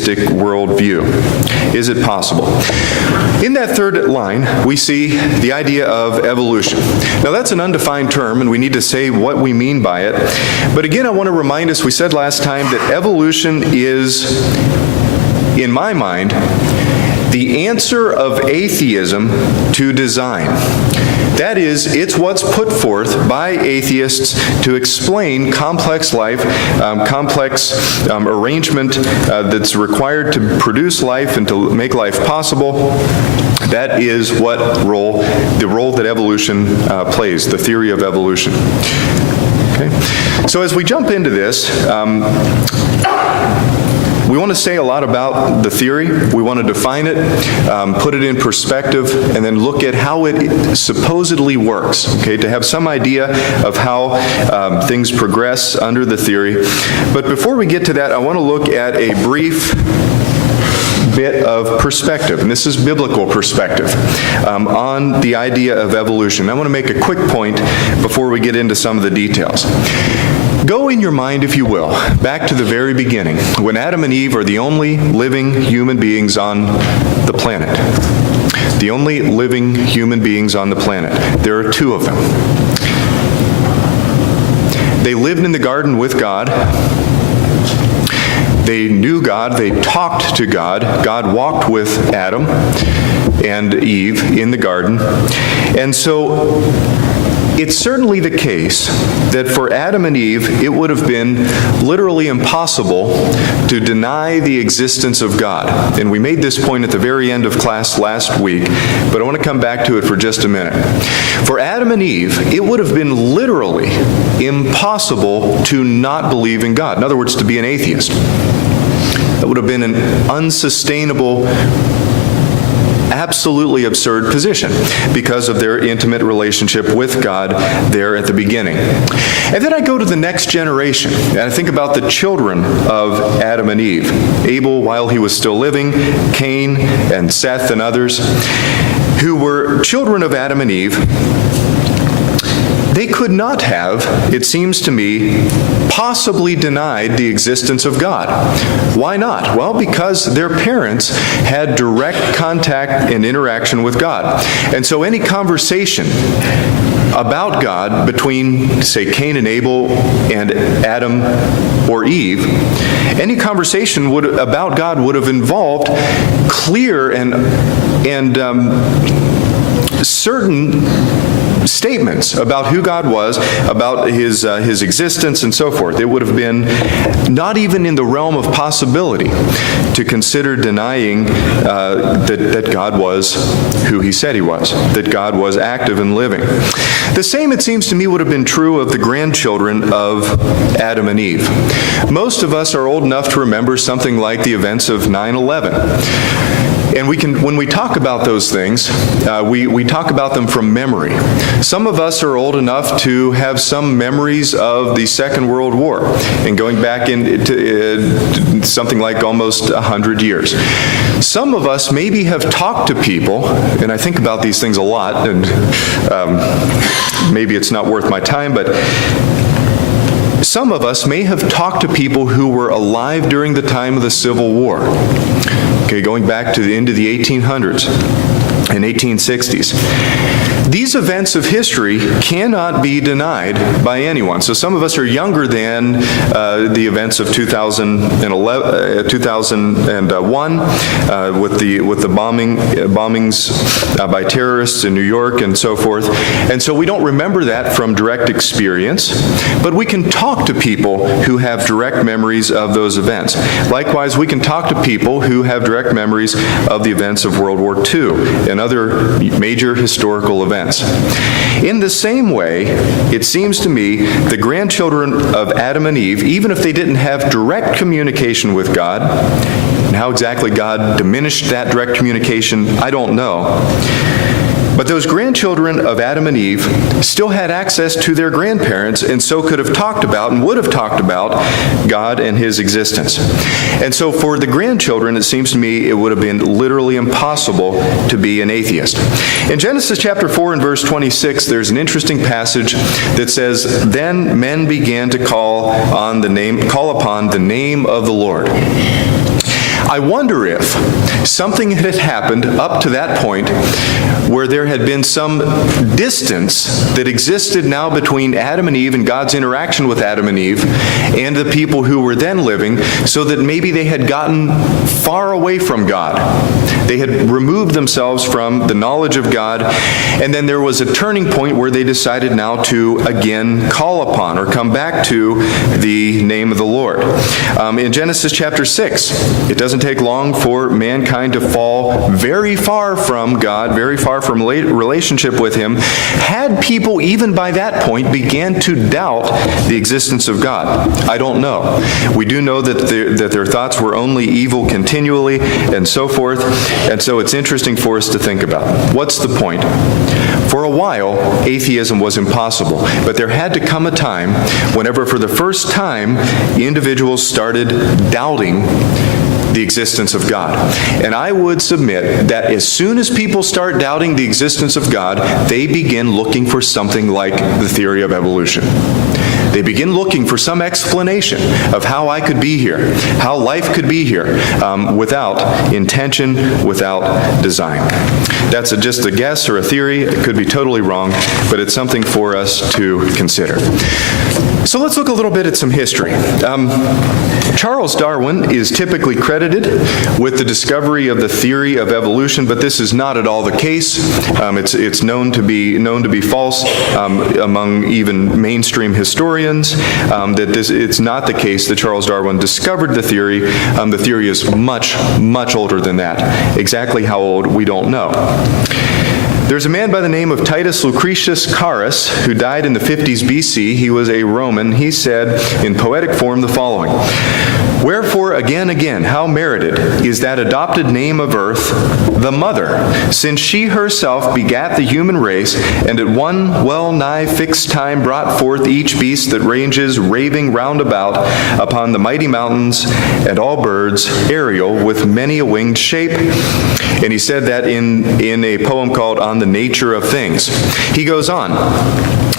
atheistic worldview? Is it possible? In that third line, we see the idea of evolution. Now, that's an undefined term, and we need to say what we mean by it. But again, I want to remind us, we said last time that evolution is, in my mind, the answer of atheism to design. That is, it's what's put forth by atheists to explain complex life, complex arrangement that's required to produce life and to make life possible. That is what the role that evolution plays, the theory of evolution. Okay? So as we jump into this, we want to say a lot about the theory. We want to define it, put it in perspective, and then look at how it supposedly works, okay, to have some idea of how things progress under the theory. But before we get to that, I want to look at a brief bit of perspective, and this is biblical perspective, on the idea of evolution. I want to make a quick point before we get into some of the details. Go in your mind, if you will, back to the very beginning, when Adam and Eve are the only living human beings on the planet. The only living human beings on the planet. There are two of them. They lived in the garden with God. They knew God. They talked to God. God walked with Adam and Eve in the garden. And so it's certainly the case that for Adam and Eve, it would have been literally impossible to deny the existence of God. And we made this point at the very end of class last week, but I want to come back to it for just a minute. For Adam and Eve, it would have been literally impossible to not believe in God. In other words, to be an atheist. That would have been an unsustainable, absolutely absurd position because of their intimate relationship with God there at the beginning. And then I go to the next generation, and I think about the children of Adam and Eve. Abel, while he was still living, Cain and Seth and others, who were children of Adam and Eve. They could not have, it seems to me, possibly denied the existence of God. Why not? Well, because their parents had direct contact and interaction with God. And so any conversation about God between, say, Cain and Abel and Adam or Eve, any conversation about God would have involved clear and certain statements about who God was, about his existence and so forth. It would have been not even in the realm of possibility to consider denying that God was who he said he was, that God was active and living. The same, it seems to me, would have been true of the grandchildren of Adam and Eve. Most of us are old enough to remember something like the events of 9/11. And when we talk about those things, we talk about them from memory. Some of us are old enough to have some memories of the Second World War, and going back into something like almost 100 years. Some of us maybe have talked to people, and I think about these things a lot, and maybe it's not worth my time, but some of us may have talked to people who were alive during the time of the Civil War. Okay, going back to the end of the 1800s and 1860s. These events of history cannot be denied by anyone. So some of us are younger than the events of 2001 with the bombings by terrorists in New York and so forth. And so we don't remember that from direct experience, but we can talk to people who have direct memories of those events. Likewise, we can talk to people who have direct memories of the events of World War II and other major historical events. In the same way, it seems to me the grandchildren of Adam and Eve, even if they didn't have direct communication with God, and how exactly God diminished that direct communication, I don't know. But those grandchildren of Adam and Eve still had access to their grandparents, and so could have talked about and would have talked about God and his existence. And so for the grandchildren, it seems to me it would have been literally impossible to be an atheist. In Genesis chapter 4 and verse 26, there's an interesting passage that says, "Then men began to call upon the name of the Lord." I wonder if something had happened up to that point where there had been some distance that existed now between Adam and Eve and God's interaction with Adam and Eve and the people who were then living, so that maybe they had gotten far away from God. They had removed themselves from the knowledge of God, and then there was a turning point where they decided now to again call upon or come back to the name of the Lord. In Genesis chapter 6, it doesn't take long for mankind to fall very far from God, very far from relationship with Him, had people even by that point began to doubt the existence of God. I don't know. We do know that their thoughts were only evil continually and so forth, and so it's interesting for us to think about. What's the point? For a while, atheism was impossible, but there had to come a time whenever for the first time individuals started doubting the existence of God. And I would submit that as soon as people start doubting the existence of God, they begin looking for something like the theory of evolution. They begin looking for some explanation of how I could be here, how life could be here, without intention, without design. That's just a guess or a theory. It could be totally wrong, but it's something for us to consider. So let's look a little bit at some history. Charles Darwin is typically credited with the discovery of the theory of evolution, but this is not at all the case. It's known to be false among even mainstream historians. That it's not the case that Charles Darwin discovered the theory. The theory is much, much older than that. Exactly how old, we don't know. There's a man by the name of Titus Lucretius Carus who died in the 50s BC. He was a Roman. He said in poetic form the following: "Wherefore again, how merited is that adopted name of earth, the mother, since she herself begat the human race, and at one well nigh fixed time brought forth each beast that ranges raving round about upon the mighty mountains, and all birds aerial with many a winged shape." And he said that in a poem called On the Nature of Things. He goes on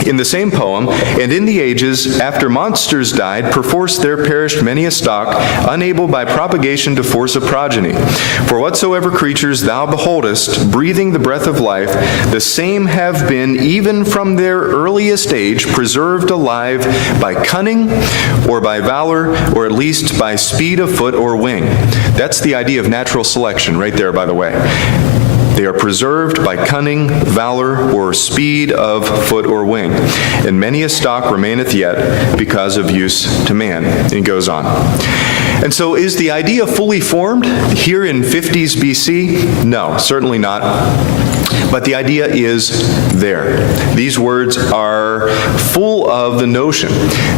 in the same poem, "And in the ages after monsters died, perforce there perished many a stock, unable by propagation to force a progeny. For whatsoever creatures thou beholdest, breathing the breath of life, the same have been, even from their earliest age, preserved alive by cunning, or by valor, or at least by speed of foot or wing." That's the idea of natural selection right there, by the way. They are preserved by cunning, valor, or speed of foot or wing. And many a stock remaineth yet because of use to man. And he goes on. And so is the idea fully formed here in 50s BC? No, certainly not. But the idea is there. These words are full of the notion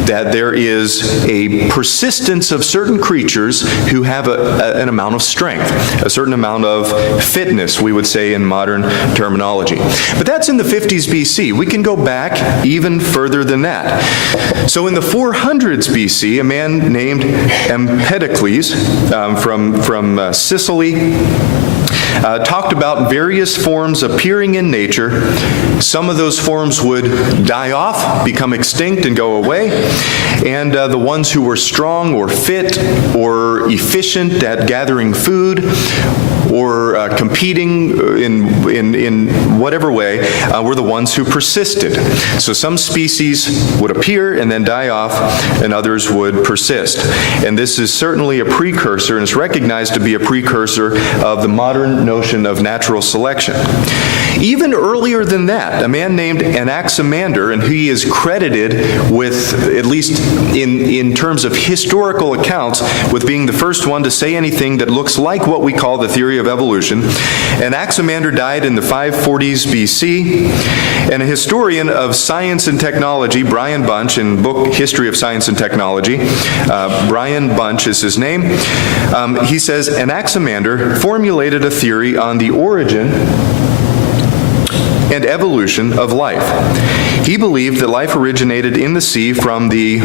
that there is a persistence of certain creatures who have an amount of strength, a certain amount of fitness, we would say in modern terminology. But that's in the 50s BC. We can go back even further than that. So in the 400s BC, a man named Empedocles from Sicily talked about various forms appearing in nature. Some of those forms would die off, become extinct, and go away. And the ones who were strong or fit or efficient at gathering food or competing in whatever way were the ones who persisted. So some species would appear and then die off, and others would persist. And this is certainly a precursor, and it's recognized to be a precursor of the modern notion of natural selection. Even earlier than that, a man named Anaximander, and he is credited with, at least in terms of historical accounts, with being the first one to say anything that looks like what we call the theory of evolution. Anaximander died in the 540s BC, and a historian of science and technology, Brian Bunch, in book History of Science and Technology, Brian Bunch is his name, he says Anaximander formulated a theory on the origin and evolution of life. He believed that life originated in the sea from the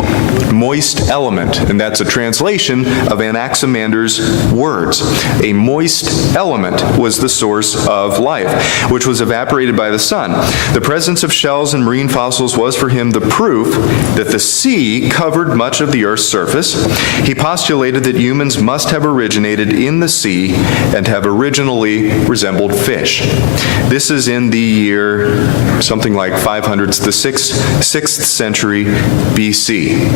moist element, and that's a translation of Anaximander's words. A moist element was the source of life, which was evaporated by the sun. The presence of shells and marine fossils was for him the proof that the sea covered much of the Earth's surface. He postulated that humans must have originated in the sea and have originally resembled fish. This is in the year something like 500s, the 6th century BC.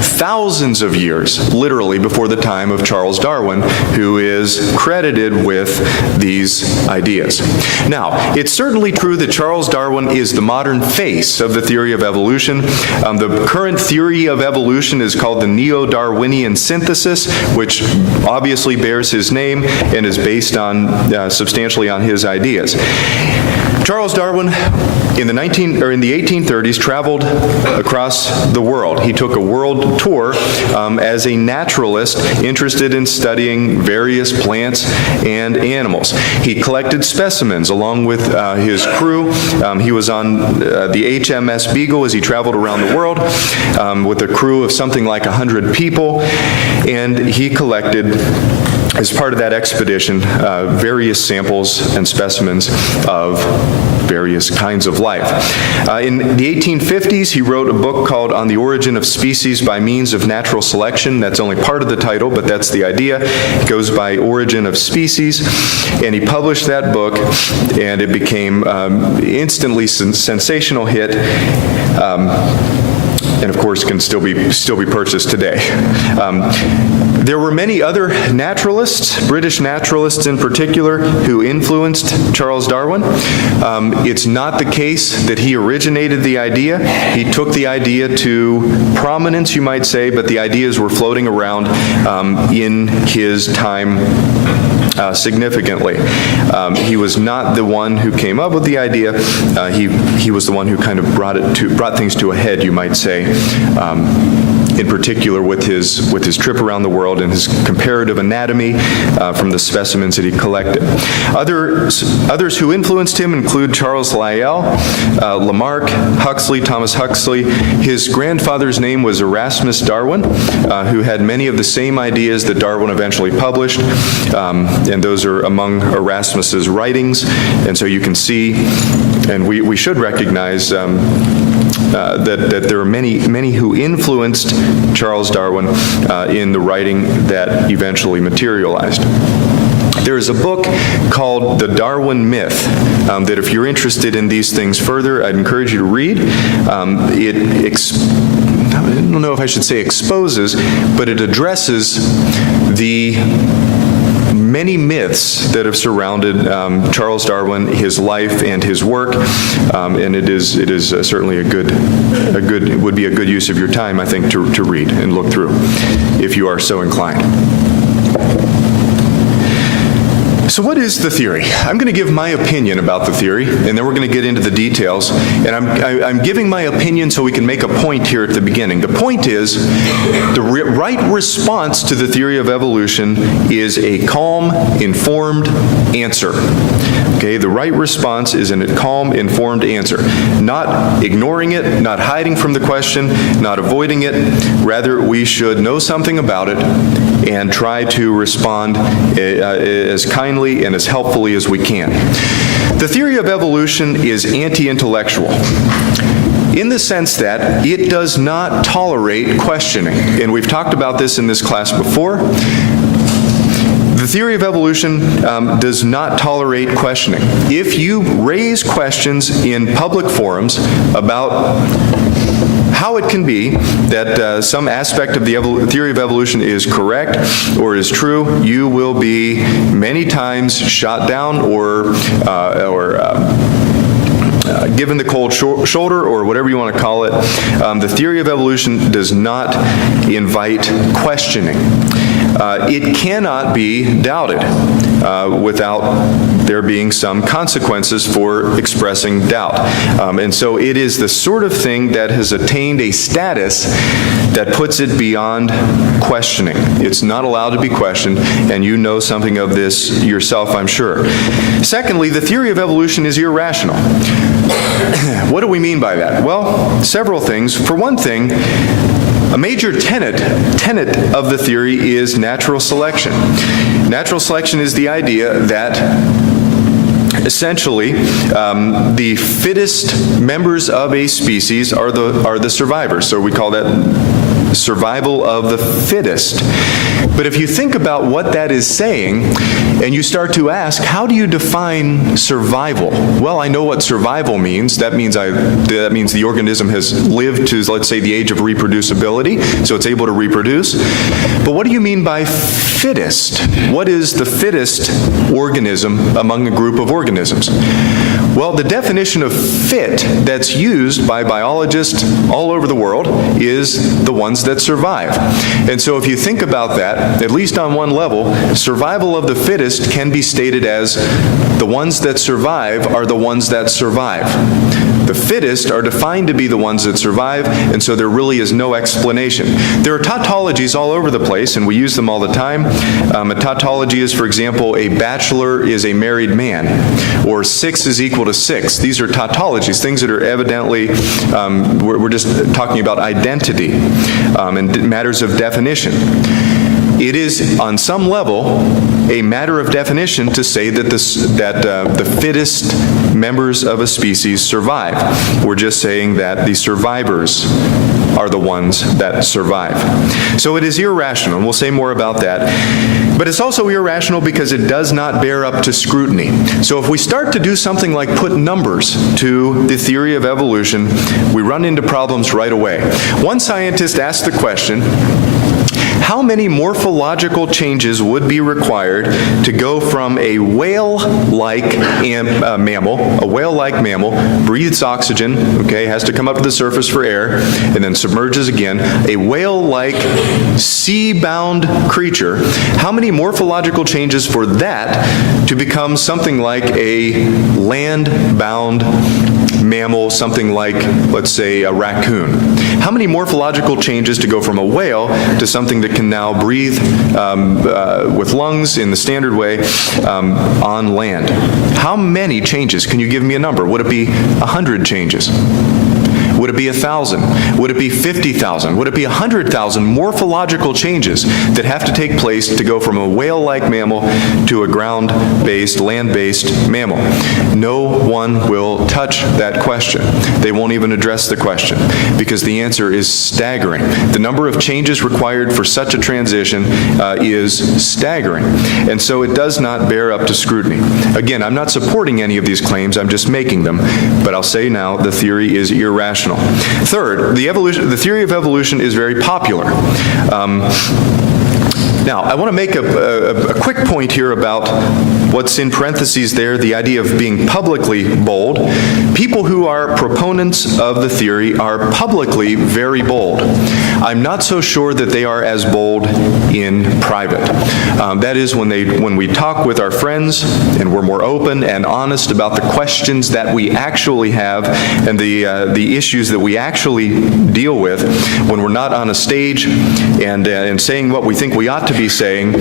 Thousands of years, literally, before the time of Charles Darwin, who is credited with these ideas. Now, it's certainly true that Charles Darwin is the modern face of the theory of evolution. The current theory of evolution is called the Neo-Darwinian synthesis, which obviously bears his name and is based on substantially on his ideas. Charles Darwin, in the 1830s, traveled across the world. He took a world tour as a naturalist interested in studying various plants and animals. He collected specimens along with his crew. He was on the HMS Beagle as he traveled around the world with a crew of something like 100 people, and he collected, as part of that expedition, various samples and specimens of various kinds of life. In the 1850s, he wrote a book called On the Origin of Species by Means of Natural Selection. That's only part of the title, but that's the idea. It goes by Origin of Species, and he published that book, and it became instantly sensational hit. And of course can still be purchased today. There were many other naturalists, British naturalists in particular, who influenced Charles Darwin. It's not the case that he originated the idea. He took the idea to prominence, you might say, but the ideas were floating around in his time significantly. He was not the one who came up with the idea. He was the one who kind of brought things to a head, you might say, in particular with his trip around the world and his comparative anatomy from the specimens that he collected. Others who influenced him include Charles Lyell, Lamarck, Huxley, Thomas Huxley. His grandfather's name was Erasmus Darwin, who had many of the same ideas that Darwin eventually published, and those are among Erasmus's writings. And so you can see, and we should recognize that there are many who influenced Charles Darwin in the writing that eventually materialized. There is a book called The Darwin Myth that if you're interested in these things further, I'd encourage you to read. I don't know if I should say exposes, but it addresses the many myths that have surrounded Charles Darwin, his life, and his work, and it is certainly would be a good use of your time, I think, to read and look through, if you are so inclined. So what is the theory? I'm going to give my opinion about the theory, and then we're going to get into the details. And I'm giving my opinion so we can make a point here at the beginning. The point is, the right response to the theory of evolution is a calm, informed answer. Okay, the right response is a calm, informed answer. Not ignoring it, not hiding from the question, not avoiding it. Rather, we should know something about it and try to respond as kindly and as helpfully as we can. The theory of evolution is anti-intellectual in the sense that it does not tolerate questioning. And we've talked about this in this class before. The theory of evolution does not tolerate questioning. If you raise questions in public forums about how it can be that some aspect of the theory of evolution is correct or is true, you will be many times shot down or given the cold shoulder, or whatever you want to call it. The theory of evolution does not invite questioning. It cannot be doubted without there being some consequences for expressing doubt. And so it is the sort of thing that has attained a status that puts it beyond questioning. It's not allowed to be questioned, and you know something of this yourself, I'm sure. Secondly, the theory of evolution is irrational. What do we mean by that? Well, several things. For one thing, a major tenet of the theory is natural selection. Natural selection is the idea that essentially the fittest members of a species are the survivors. So we call that survival of the fittest. But if you think about what that is saying, and you start to ask, how do you define survival? Well, I know what survival means. That means the organism has lived to, let's say, the age of reproducibility, so it's able to reproduce. But what do you mean by fittest? What is the fittest organism among a group of organisms? Well, the definition of fit that's used by biologists all over the world is the ones that survive. And so if you think about that, at least on one level, survival of the fittest can be stated as the ones that survive are the ones that survive. The fittest are defined to be the ones that survive, and so there really is no explanation. There are tautologies all over the place, and we use them all the time. A tautology is, for example, a bachelor is a married man, or 6 is equal to 6. These are tautologies, things that are evidently, we're just talking about identity and matters of definition. It is, on some level, a matter of definition to say that the fittest members of a species survive. We're just saying that the survivors are the ones that survive. So it is irrational, and we'll say more about that. But it's also irrational because it does not bear up to scrutiny. So if we start to do something like put numbers to the theory of evolution, we run into problems right away. One scientist asked the question, how many morphological changes would be required to go from a whale-like mammal, breathes oxygen, okay, has to come up to the surface for air, and then submerges again, a whale-like sea-bound creature, how many morphological changes for that to become something like a land-bound mammal, something like, let's say, a raccoon? How many morphological changes to go from a whale to something that can now breathe with lungs in the standard way on land? How many changes? Can you give me a number? Would it be 100 changes? Would it be 1,000? Would it be 50,000? Would it be 100,000 morphological changes that have to take place to go from a whale-like mammal to a ground-based, land-based mammal? No one will touch that question. They won't even address the question because the answer is staggering. The number of changes required for such a transition is staggering. And so it does not bear up to scrutiny. Again, I'm not supporting any of these claims, I'm just making them. But I'll say now, the theory is irrational. Third, the theory of evolution is very popular. Now, I want to make a quick point here about what's in parentheses there, the idea of being publicly bold. People who are proponents of the theory are publicly very bold. I'm not so sure that they are as bold in private. That is, when we talk with our friends and we're more open and honest about the questions that we actually have and the issues that we actually deal with, when we're not on a stage and saying what we think we ought to be saying,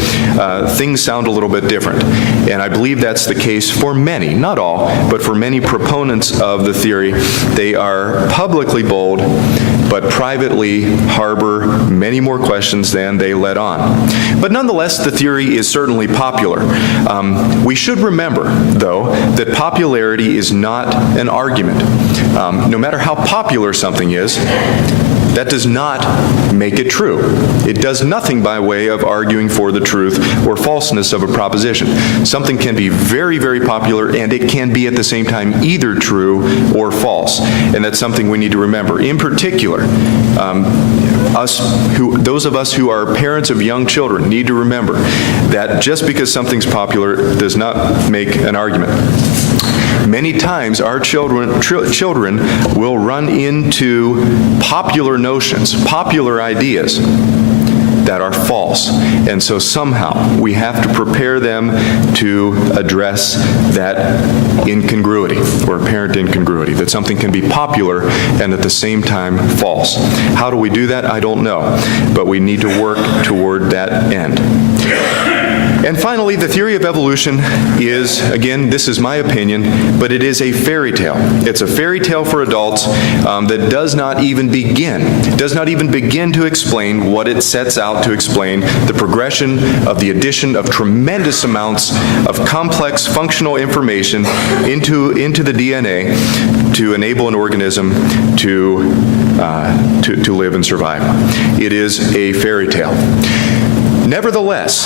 things sound a little bit different. And I believe that's the case for many, not all, but for many proponents of the theory. They are publicly bold, but privately harbor many more questions than they let on. But nonetheless, the theory is certainly popular. We should remember, though, that popularity is not an argument. No matter how popular something is, that does not make it true. It does nothing by way of arguing for the truth or falseness of a proposition. Something can be very, very popular, and it can be at the same time either true or false. And that's something we need to remember. In particular, those of us who are parents of young children need to remember that just because something's popular does not make an argument. Many times our children will run into popular notions, popular ideas that are false. And so somehow we have to prepare them to address that incongruity or apparent incongruity, that something can be popular and at the same time false. How do we do that? I don't know, but we need to work toward that end. And finally, the theory of evolution is, again, this is my opinion, but it is a fairy tale. It's a fairy tale for adults that does not even begin to explain what it sets out to explain, the progression of the addition of tremendous amounts of complex functional information into the DNA to enable an organism to live and survive. It is a fairy tale. Nevertheless,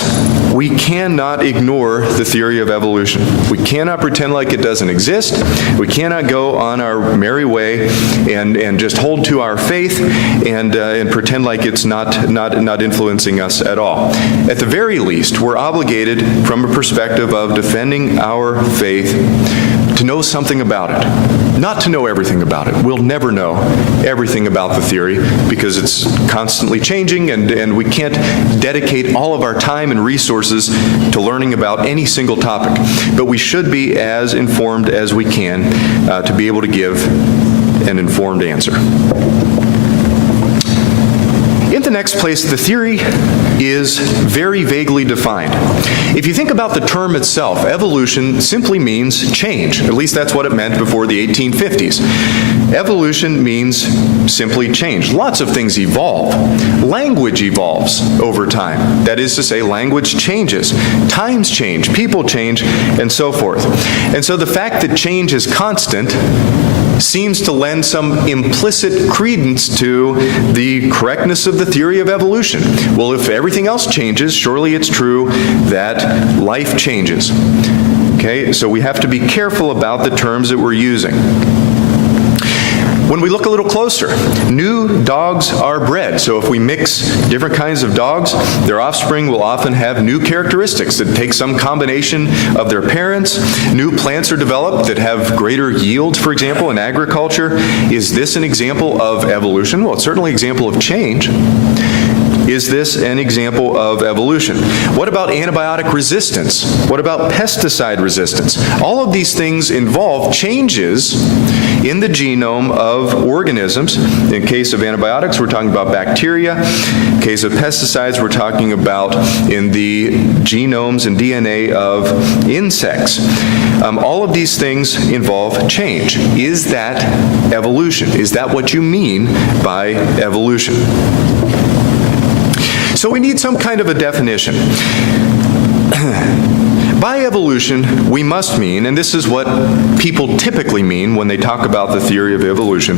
we cannot ignore the theory of evolution. We cannot pretend like it doesn't exist. We cannot go on our merry way and just hold to our faith and pretend like it's not influencing us at all. At the very least, we're obligated, from a perspective of defending our faith, to know something about it. Not to know everything about it. We'll never know everything about the theory because it's constantly changing and we can't dedicate all of our time and resources to learning about any single topic. But we should be as informed as we can to be able to give an informed answer. In the next place, the theory is very vaguely defined. If you think about the term itself, evolution simply means change. At least that's what it meant before the 1850s. Evolution means simply change. Lots of things evolve. Language evolves over time. That is to say, language changes. Times change, people change, and so forth. And so the fact that change is constant seems to lend some implicit credence to the correctness of the theory of evolution. Well, if everything else changes, surely it's true that life changes. Okay, so we have to be careful about the terms that we're using. When we look a little closer, new dogs are bred. So if we mix different kinds of dogs, their offspring will often have new characteristics that take some combination of their parents. New plants are developed that have greater yields, for example, in agriculture. Is this an example of evolution? Well, it's certainly an example of change. Is this an example of evolution? What about antibiotic resistance? What about pesticide resistance? All of these things involve changes in the genome of organisms. In case of antibiotics, we're talking about bacteria. In case of pesticides, we're talking about in the genomes and DNA of insects. All of these things involve change. Is that evolution? Is that what you mean by evolution? So we need some kind of a definition. By evolution, we must mean, and this is what people typically mean when they talk about the theory of evolution,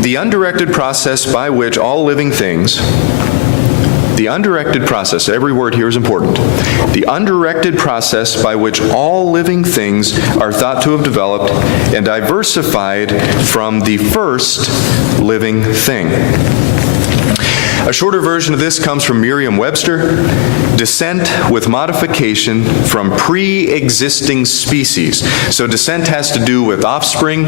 the undirected process by which all living things, the undirected process, every word here is important, the undirected process by which all living things are thought to have developed and diversified from the first living thing. A shorter version of this comes from Merriam-Webster: descent with modification from pre-existing species. So descent has to do with offspring,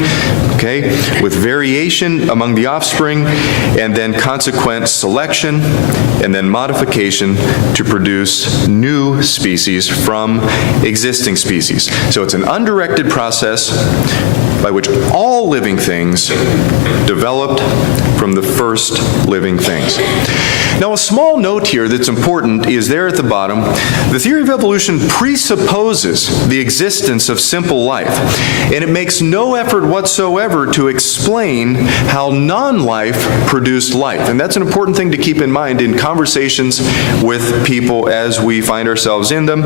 okay, with variation among the offspring, and then consequent selection, and then modification to produce new species from existing species. So it's an undirected process by which all living things developed from the first living things. Now, a small note here that's important is there at the bottom. The theory of evolution presupposes the existence of simple life, and it makes no effort whatsoever to explain how non-life produced life. And that's an important thing to keep in mind in conversations with people as we find ourselves in them.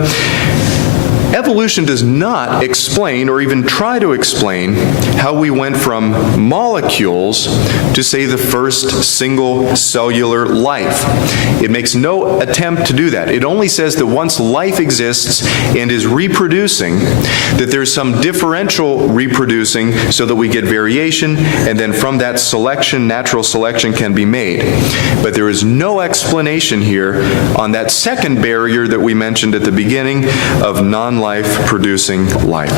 Evolution does not explain or even try to explain how we went from molecules to, say, the first single cellular life. It makes no attempt to do that. It only says that once life exists and is reproducing, that there's some differential reproducing so that we get variation, and then from that selection, natural selection can be made. But there is no explanation here on that second barrier that we mentioned at the beginning of non-life producing life.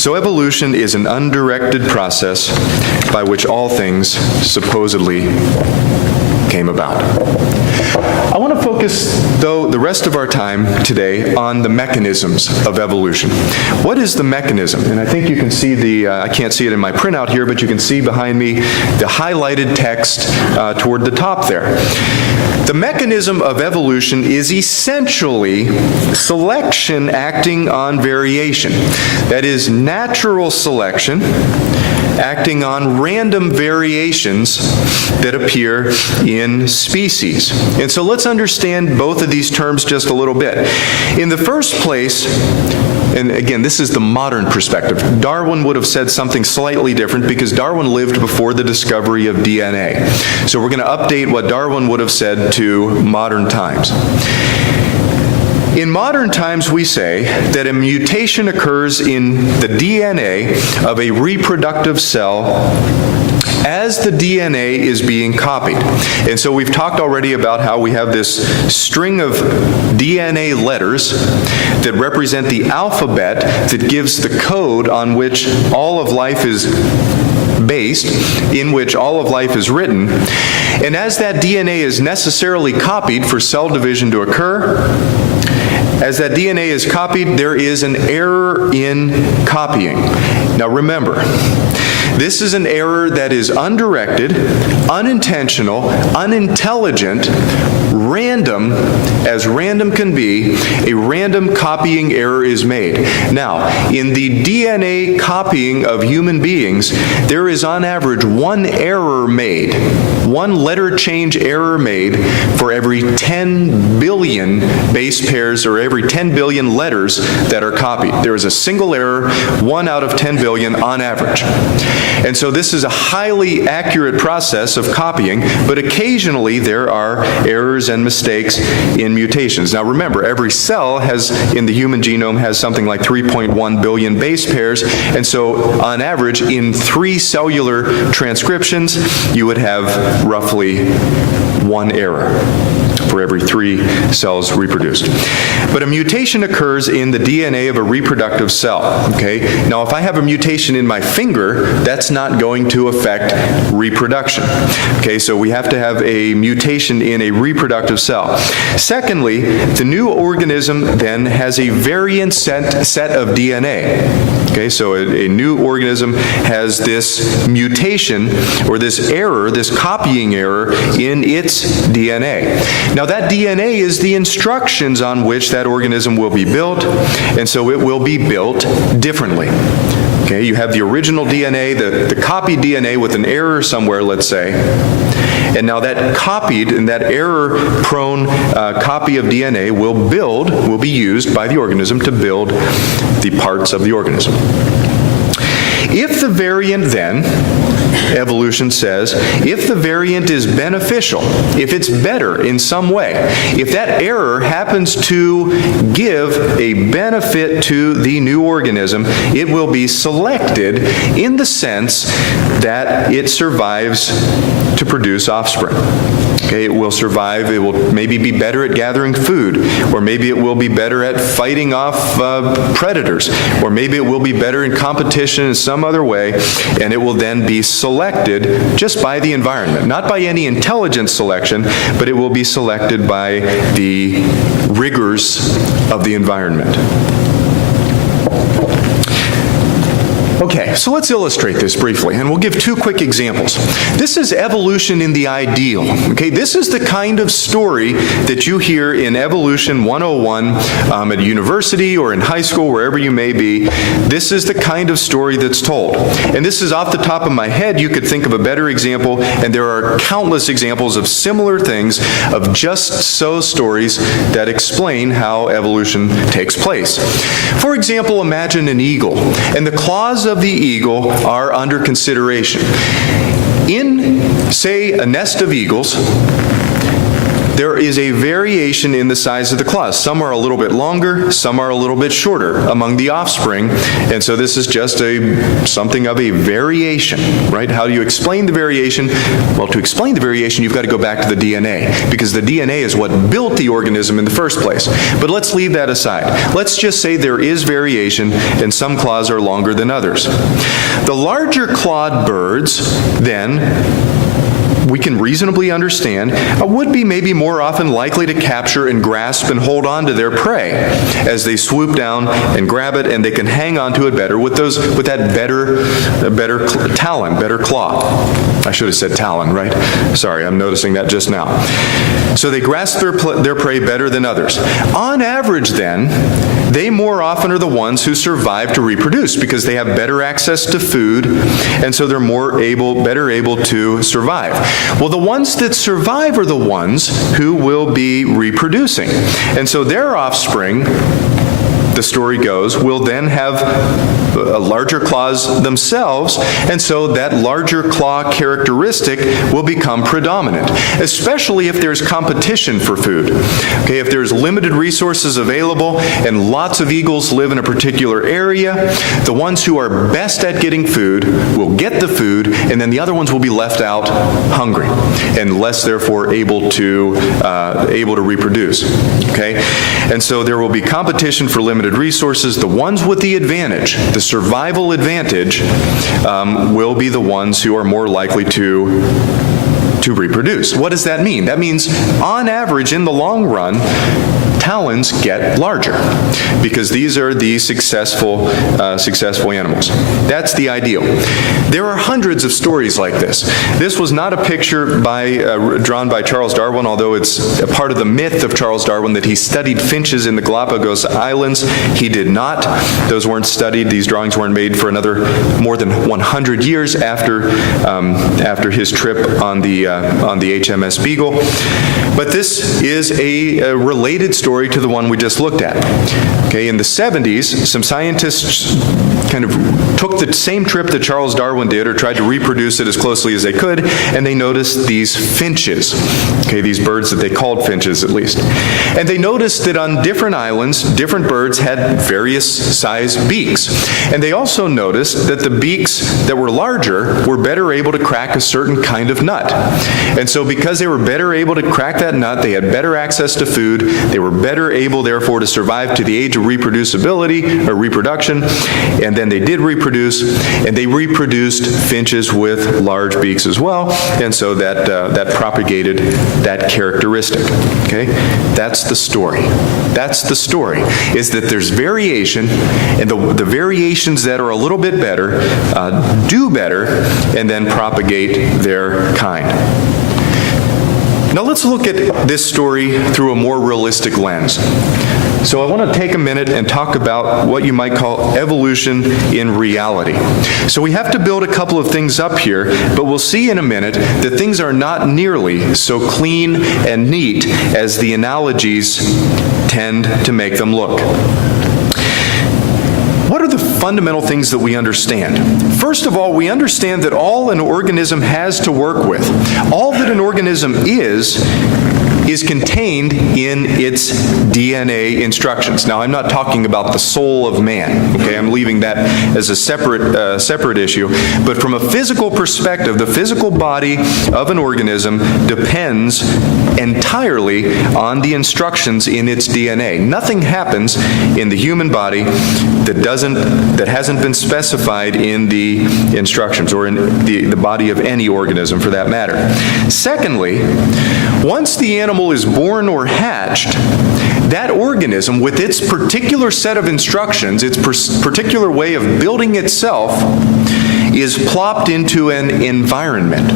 So evolution is an undirected process by which all things supposedly came about. I want to focus, though, the rest of our time today on the mechanisms of evolution. What is the mechanism? And I think you can see I can't see it in my printout here, but you can see behind me the highlighted text toward the top there. The mechanism of evolution is essentially selection acting on variation. That is, natural selection acting on random variations that appear in species. And so let's understand both of these terms just a little bit. In the first place, and again, this is the modern perspective. Darwin would have said something slightly different because Darwin lived before the discovery of DNA. So we're going to update what Darwin would have said to modern times. In modern times, we say that a mutation occurs in the DNA of a reproductive cell as the DNA is being copied. And so we've talked already about how we have this string of DNA letters that represent the alphabet that gives the code on which all of life is based, in which all of life is written. And as that DNA is necessarily copied for cell division to occur, as that DNA is copied, there is an error in copying. Now remember, this is an error that is undirected, unintentional, unintelligent, random, as random can be. A random copying error is made. Now, in the DNA copying of human beings, there is on average one error made, one letter change error made for every 10 billion base pairs or every 10 billion letters that are copied. There is a single error, 1 out of 10 billion on average. And so this is a highly accurate process of copying, but occasionally there are errors and mistakes in mutations. Now remember, every cell in the human genome has something like 3.1 billion base pairs, and so on average, in 3 cellular transcriptions, you would have roughly 1 error for every 3 cells reproduced. But a mutation occurs in the DNA of a reproductive cell, okay? Now, if I have a mutation in my finger, that's not going to affect reproduction, okay? So we have to have a mutation in a reproductive cell. Secondly, the new organism then has a variant set of DNA, okay? So a new organism has this mutation or this error, this copying error in its DNA. Now that DNA is the instructions on which that organism will be built, and so it will be built differently. Okay, you have the original DNA, the copied DNA with an error somewhere, let's say, and now that copied and that error-prone copy of DNA will be used by the organism to build the parts of the organism. If the variant then, evolution says, if the variant is beneficial, if it's better in some way, if that error happens to give a benefit to the new organism, it will be selected in the sense that it survives to produce offspring. Okay, it will survive, it will maybe be better at gathering food, or maybe it will be better at fighting off predators, or maybe it will be better in competition in some other way, and it will then be selected just by the environment. Not by any intelligent selection, but it will be selected by the rigors of the environment. Okay, so let's illustrate this briefly, and we'll give 2 quick examples. This is evolution in the ideal. Okay, this is the kind of story that you hear in Evolution 101 at university or in high school, wherever you may be. This is the kind of story that's told. And this is off the top of my head. You could think of a better example, and there are countless examples of similar things, of just so stories that explain how evolution takes place. For example, imagine an eagle, and the claws of the eagle are under consideration. In, say, a nest of eagles, there is a variation in the size of the claws. Some are a little bit longer, some are a little bit shorter among the offspring, and so this is just something of a variation, right? How do you explain the variation? Well, to explain the variation, you've got to go back to the DNA, because the DNA is what built the organism in the first place. But let's leave that aside. Let's just say there is variation, and some claws are longer than others. The larger clawed birds, then, we can reasonably understand, would be maybe more often likely to capture and grasp and hold on to their prey as they swoop down and grab it, and they can hang on to it better with that better talon, better claw. I should have said talon, right? Sorry, I'm noticing that just now. So they grasp their prey better than others. On average, then, they more often are the ones who survive to reproduce because they have better access to food, and so they're better able to survive. Well, the ones that survive are the ones who will be reproducing. And so their offspring, the story goes, will then have larger claws themselves, and so that larger claw characteristic will become predominant, especially if there's competition for food. Okay, if there's limited resources available and lots of eagles live in a particular area, the ones who are best at getting food will get the food, and then the other ones will be left out hungry and less therefore able to reproduce. Okay, and so there will be competition for limited resources. The ones with the advantage, the survival advantage, will be the ones who are more likely to reproduce. What does that mean? That means, on average, in the long run, talons get larger because these are the successful animals. That's the ideal. There are hundreds of stories like this. This was not a picture drawn by Charles Darwin, although it's a part of the myth of Charles Darwin that he studied finches in the Galapagos Islands. He did not. Those weren't studied. These drawings weren't made for another more than 100 years after his trip on the HMS Beagle. But this is a related story to the one we just looked at. Okay, in the 70s, some scientists kind of took the same trip that Charles Darwin did, or tried to reproduce it as closely as they could, and they noticed these finches, okay, these birds that they called finches at least. And they noticed that on different islands, different birds had various size beaks. And they also noticed that the beaks that were larger were better able to crack a certain kind of nut. And so because they were better able to crack that nut, they had better access to food, they were better able therefore to survive to the age of reproducibility or reproduction, and then they did reproduce, and they reproduced finches with large beaks as well, and so that propagated that characteristic. Okay, that's the story. That's the story, is that there's variation, and the variations that are a little bit better do better, and then propagate their kind. Now let's look at this story through a more realistic lens. So I want to take a minute and talk about what you might call evolution in reality. So we have to build a couple of things up here, but we'll see in a minute that things are not nearly so clean and neat as the analogies tend to make them look. What are the fundamental things that we understand? First of all, we understand that all an organism has to work with, all that an organism is contained in its DNA instructions. Now, I'm not talking about the soul of man, okay? I'm leaving that as a separate issue. But from a physical perspective, the physical body of an organism depends entirely on the instructions in its DNA. Nothing happens in the human body that hasn't been specified in the instructions, or in the body of any organism for that matter. Secondly, once the animal is born or hatched, that organism, with its particular set of instructions, its particular way of building itself, is plopped into an environment.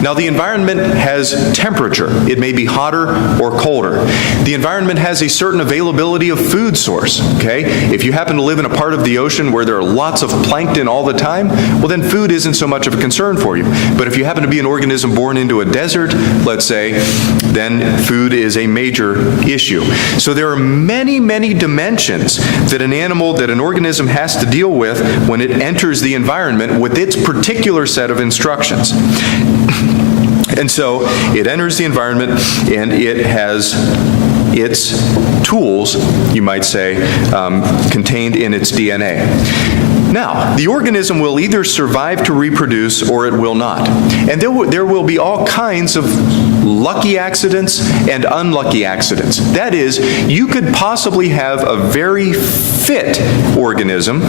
Now, the environment has temperature. It may be hotter or colder. The environment has a certain availability of food source, okay? If you happen to live in a part of the ocean where there are lots of plankton all the time, well, then food isn't so much of a concern for you. But if you happen to be an organism born into a desert, let's say, then food is a major issue. So there are many, many dimensions that an organism has to deal with when it enters the environment with its particular set of instructions. And so it enters the environment, and it has its tools, you might say, contained in its DNA. Now, the organism will either survive to reproduce or it will not. And there will be all kinds of lucky accidents and unlucky accidents. That is, you could possibly have a very fit organism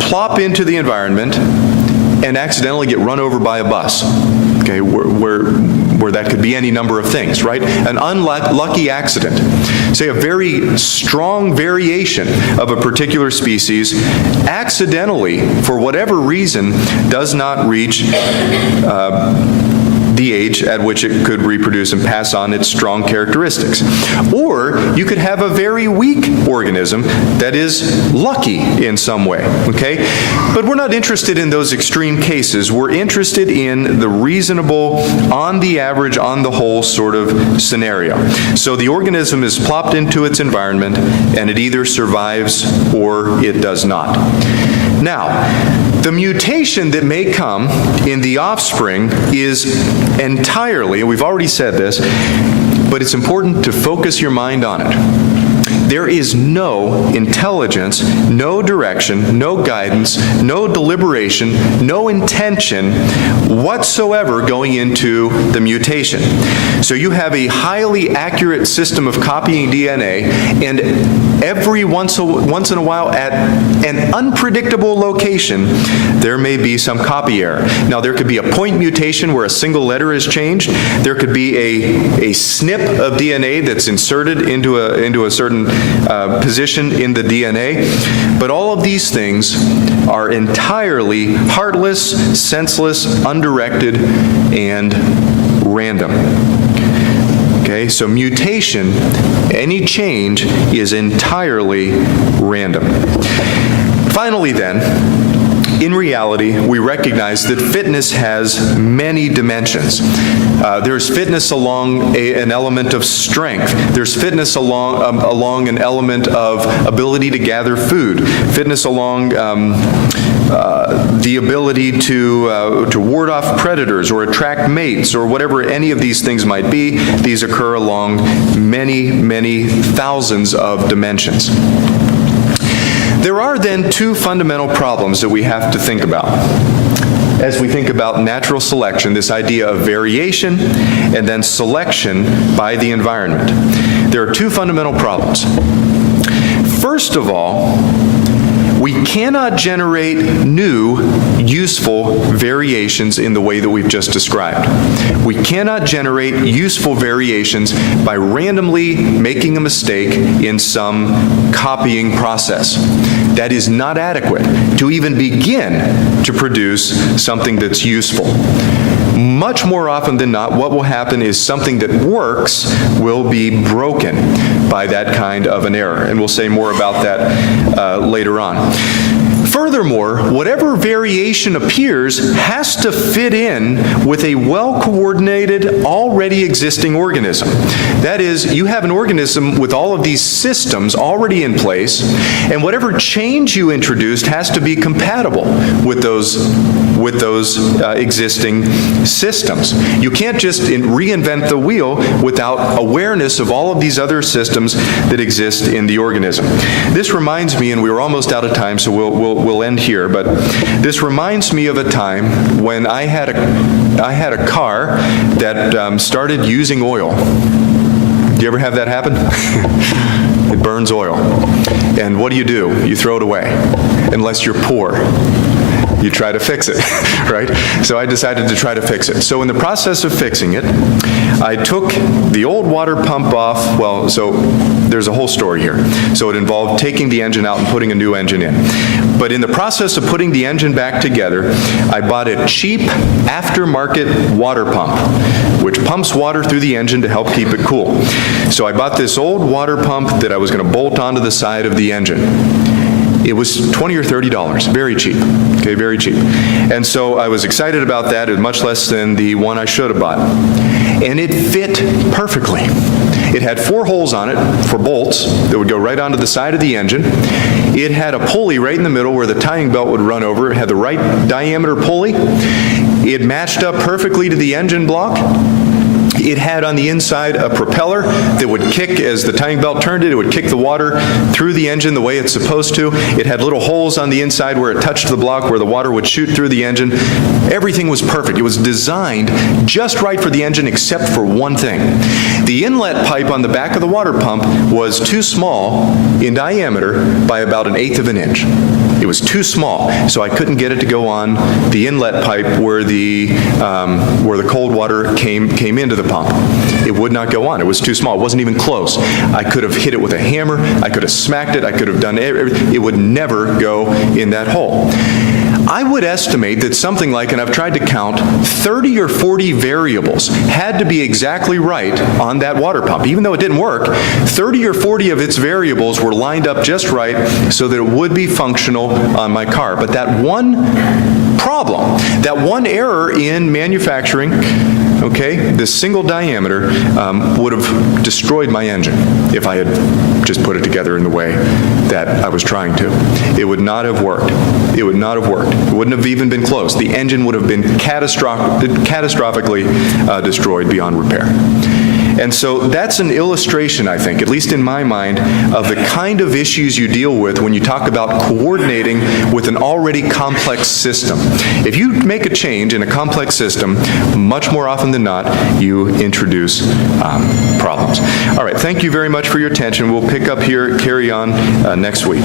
plop into the environment and accidentally get run over by a bus. Okay, where where that could be any number of things, right? An unlucky accident. Say a very strong variation of a particular species accidentally, for whatever reason, does not reach the age at which it could reproduce and pass on its strong characteristics. Or you could have a very weak organism that is lucky in some way, okay? But we're not interested in those extreme cases. We're interested in the reasonable, on the average, on the whole sort of scenario. So the organism is plopped into its environment and it either survives or it does not. Now, the mutation that may come in the offspring is entirely, and we've already said this, but it's important to focus your mind on it. There is no intelligence, no direction, no guidance, no deliberation, no intention whatsoever going into the mutation. So you have a highly accurate system of copying DNA, and every once in a while at an unpredictable location, there may be some copy error. Now there could be a point mutation where a single letter is changed. There could be a snip of DNA that's inserted into a certain position in the DNA. But all of these things are entirely heartless, senseless, undirected, and random. Okay, so mutation, any change, is entirely random. Finally then, in reality, we recognize that fitness has many dimensions. There's fitness along an element of strength. There's fitness along an element of ability to gather food. Fitness along the ability to ward off predators or attract mates or whatever any of these things might be. These occur along many, many thousands of dimensions. There are then two fundamental problems that we have to think about as we think about natural selection, this idea of variation and then selection by the environment. There are two fundamental problems. First of all, we cannot generate new, useful variations in the way that we've just described. We cannot generate useful variations by randomly making a mistake in some copying process. That is not adequate to even begin to produce something that's useful. Much more often than not, what will happen is something that works will be broken by that kind of an error. And we'll say more about that later on. Furthermore, whatever variation appears has to fit in with a well-coordinated, already existing organism. That is, you have an organism with all of these systems already in place, and whatever change you introduced has to be compatible with those existing systems. You can't just reinvent the wheel without awareness of all of these other systems that exist in the organism. This reminds me, and we were almost out of time, so we'll end here, but this reminds me of a time when I had a car that started using oil. Do you ever have that happen? It burns oil. And what do? You throw it away, unless you're poor. You try to fix it, right? So I decided to try to fix it. So in the process of fixing it, I took the old water pump off. Well, so there's a whole story here. So it involved taking the engine out and putting a new engine in. But in the process of putting the engine back together, I bought a cheap aftermarket water pump, which pumps water through the engine to help keep it cool. So I bought this old water pump that I was going to bolt onto the side of the engine. It was $20 or $30, very cheap, okay, very cheap. And so I was excited about that, much less than the one I should have bought. And it fit perfectly. It had 4 holes on it for bolts that would go right onto the side of the engine. It had a pulley right in the middle where the timing belt would run over. It had the right diameter pulley. It matched up perfectly to the engine block. It had on the inside a propeller that would kick as the timing belt turned it. It would kick the water through the engine the way it's supposed to. It had little holes on the inside where it touched the block where the water would shoot through the engine. Everything was perfect. It was designed just right for the engine except for one thing. The inlet pipe on the back of the water pump was too small in diameter by about 1/8 of an inch. It was too small, so I couldn't get it to go on the inlet pipe where the cold water came into the pump. It would not go on. It was too small. It wasn't even close. I could have hit it with a hammer. I could have smacked it. I could have done everything. It would never go in that hole. I would estimate that something like, and I've tried to count, 30 or 40 variables had to be exactly right on that water pump. Even though it didn't work, 30 or 40 of its variables were lined up just right so that it would be functional on my car. But that one problem, that one error in manufacturing, okay, this single diameter would have destroyed my engine if I had just put it together in the way that I was trying to. It would not have worked. It would not have worked. It wouldn't have even been close. The engine would have been catastrophically destroyed beyond repair. And so that's an illustration, I think, at least in my mind, of the kind of issues you deal with when you talk about coordinating with an already complex system. If you make a change in a complex system, much more often than not, you introduce problems. All right, thank you very much for your attention. We'll pick up here, carry on next week.